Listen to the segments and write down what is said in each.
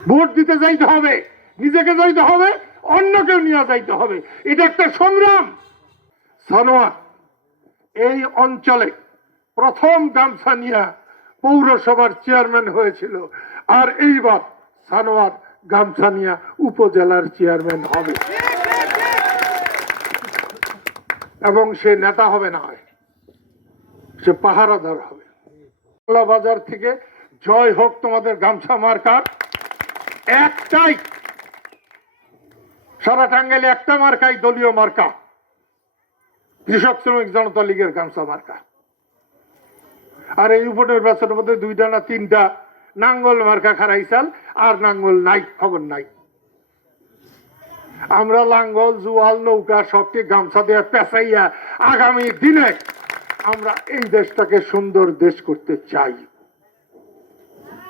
Vote দিতে যাইতে হবে, নিজেকে যাইতে হবে, অন্যকেও নিয়ে যাইতে হবে। এটা একটা সংগ্রাম। সানোয়ার এই অঞ্চলে প্রথম গামছা নিয়ে পৌরসভার চেয়ারম্যান হয়েছিল, আর এইবার সানোয়ার গামছা নিয়ে উপজেলার চেয়ারম্যান হবে, এবং সে নেতা হবে না, সে পাহারাদার হবে। বাজার থেকে জয় হোক তোমাদের গামছা মার্কার। একটাই, সারা টাঙ্গাইলে একটা মার্কাই দলীয় মার্কা, কৃষক শ্রমিক জনতা লীগের গামছা মার্কা। আর এই উপনির্বাচনের মধ্যে 2টা না 3টা নাঙ্গল মার্কা খারাইছাল, আর নাঙ্গল নাই, খবর নাই। আমরা লাঙ্গল জুয়াল নৌকা সবকে গামছা দিয়ে পেঁচাইয়া আগামী দিনে আমরা এই দেশটাকে সুন্দর দেশ করতে চাই।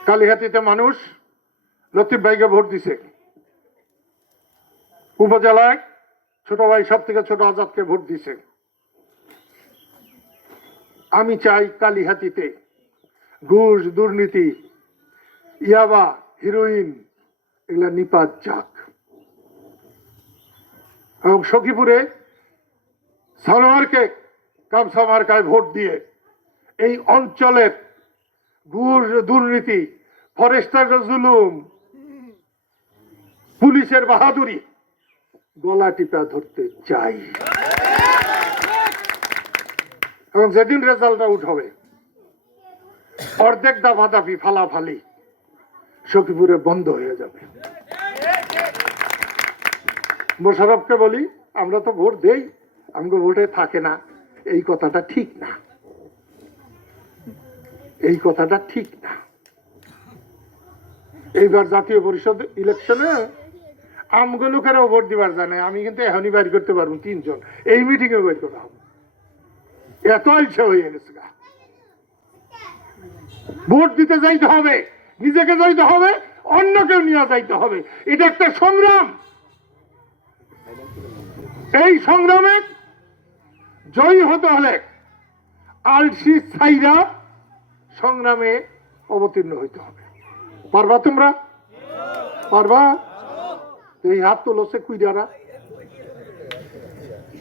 কালিহাতিতে মানুষ লতিফ ভাইকে ভোট দিছে, উপজেলায় ছোট ভাই সব থেকে ছোট আজাদকে ভোট দিছে। আমি চাই কালিহাতিতে ঘুষ, দুর্নীতি, ইয়াবা, হিরোইন এগুলা নিপাত যাক, এবং সখীপুরে সানোয়ারকে গামছা মার্কায় ভোট দিয়ে এই অঞ্চলের ঘুষ, দুর্নীতি, ফরেস্টার জুলুম, পুলিশের বাহাদুরি গলা টিপা ধরতে চাই। এবং যেদিন রেজাল্ট আউট হবে, অর্ধেক দাফাদাফি ফালাফালি সখীপুরে বন্ধ হয়ে যাবে। মোশাররফকে বলি, আমরা তো ভোট দেই, আমাকে ভোটে থাকে না, এই কথাটা ঠিক না, এই কথাটা ঠিক না। এইবার জাতীয় পরিষদ ইলেকশনে আমগো লোকেরাও ভোট দিবার জানে, আমি কিন্তু এখনই বাইর করতে পারবো 3 জন, এই মিটিং এ বাইর করা হবে, এত ইচ্ছা হয়ে গেছে। ভোট দিতে যাইতে হবে, নিজেকে যাইতে হবে, অন্যকেও নিয়ে যাইতে হবে। এটা একটা সংগ্রাম। এই সংগ্রামে জয়ী হতে হলে আলসি ছাইরা সংগ্রামে অবতীর্ণ হইতে হবে। পারবা তোমরা? পারবা? এই হাত তোলছে কুইরারা।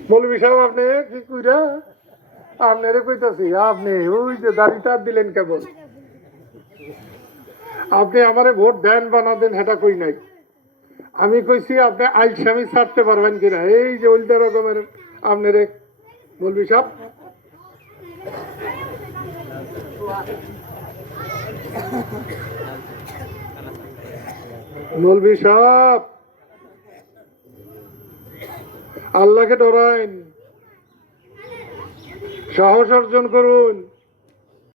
মৌলভী সাহেব আপনি কি কুইরা? আপনারে কইতাছি, আপনি ওই যে দাড়িটা দিলেন কেবল, আপনি আমারে ভোট দেন বা না দেন সেটা কই নাই। আমি কইছি আপনি আইসামি ছাড়তে পারবেন কিনা, এই যে উল্টা রকমের আপনারে মৌলভী সাহেব। মৌলভী সাহেব আল্লাহকে ডরাইন, সাহস অর্জন করুন।